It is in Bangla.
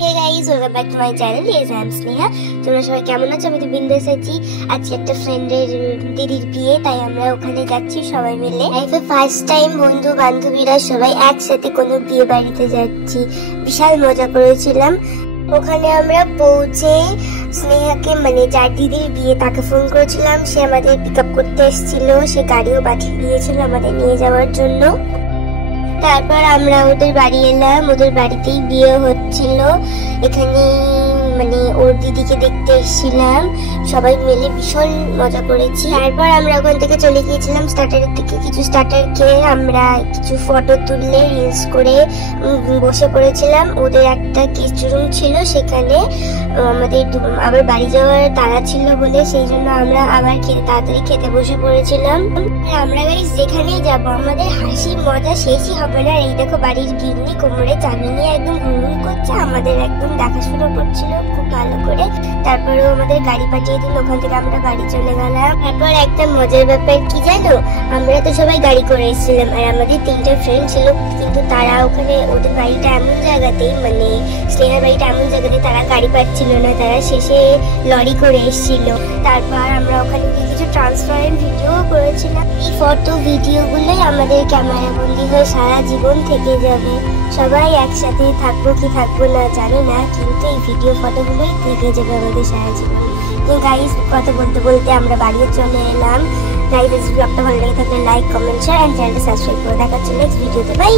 Hey guys, welcome back to my channel. Yes, I am Sneha. তোমরা সবাই কেমন আছো? আমি তো বিন্দাস আছি। আজকে একটা ফ্রেন্ডের দিদির বিয়ে, তাই আমরা ওখানে যাচ্ছি সবাই মিলে। লাইফে ফার্স্ট টাইম বন্ধু বান্ধবীরা সবাই একসাথে কোনো বিয়ে বাড়িতে যাচ্ছি। বিশাল মজা করেছিলাম। ওখানে আমরা পৌঁছে স্নেহাকে, মানে যার দিদির বিয়ে, তাকে ফোন করেছিলাম। সে আমাদের পিক আপ করতে এসেছিল। সে গাড়িও পাঠিয়ে দিয়েছিল আমাদের নিয়ে যাওয়ার জন্য। তারপর আমরা ওদের বাড়ি এলাম। ওদের বাড়িতেই বিয়ে হচ্ছিল। এখানে মানে ওর দিদিকে দেখতে এসেছিলাম। সবাই মিলে ভীষণ মজা করেছি। তারপর আমরা ওখান থেকে চলে গিয়েছিলাম স্টার্টারের দিকে। কিছু স্টার্টার খেয়ে আমরা কিছু ফটো তুললে রিলস করে বসে পড়েছিলাম। ওদের একটা গেস্ট রুম ছিল, সেখানে আমাদের আবার বাড়ি যাওয়ার তাড়া ছিল বলে সেই জন্য আমরা আবার তাড়াতাড়ি খেতে বসে পড়েছিলাম। আমরা গাইস যেখানেই যাবো আমাদের হাসি মজা শেষই হবে না। এই দেখো বাড়ির গিন্নি কোমরে চাবি নিয়ে একদম হুড় করছে, আমাদের একদম দেখাশোনা করছিল খুব ভালো করে। তারপরেও আমাদের গাড়ি পাঠিয়ে দিল। ওখান থেকে আমরা বাড়ি চলে গেলাম। তারপর একটা মজার ব্যাপার কি জানো, আমরা তো সবাই গাড়ি করে এসেছিলাম আর আমাদের 3টা ফ্রেন্ড ছিল, কিন্তু তারা ওখানে ওদের বাড়িটা এমন জায়গাতেই, মানে স্নেহার বাড়িটা এমন জায়গাতে তারা গাড়ি পাচ্ছিল না, তারা শেষে লরি করে এসেছিল। তারপর আমরা ওখানে কিছু ট্রান্সপারেন্ট ভিডিও করেছিলাম। এই ফটো ভিডিওগুলোই আমাদের ক্যামেরা বন্দি হয়ে সারা জীবন থেকে যাবে। সবাই একসাথে থাকবো কি থাকবো না জানি না, কিন্তু এই ভিডিও ফটোগুলোই থেকে যাবে আমাদের সারা জীবন। গাইস, কথা বলতে বলতে আমরা বাড়িও চলে এলাম। গাইস, ব্লগটা ভালো লেগে থাকলে লাইক, কমেন্ট, শেয়ার এন্ড চ্যানেলটা সাবস্ক্রাইব করে দেখা হচ্ছে নেক্সট ভিডিওতে। বাই।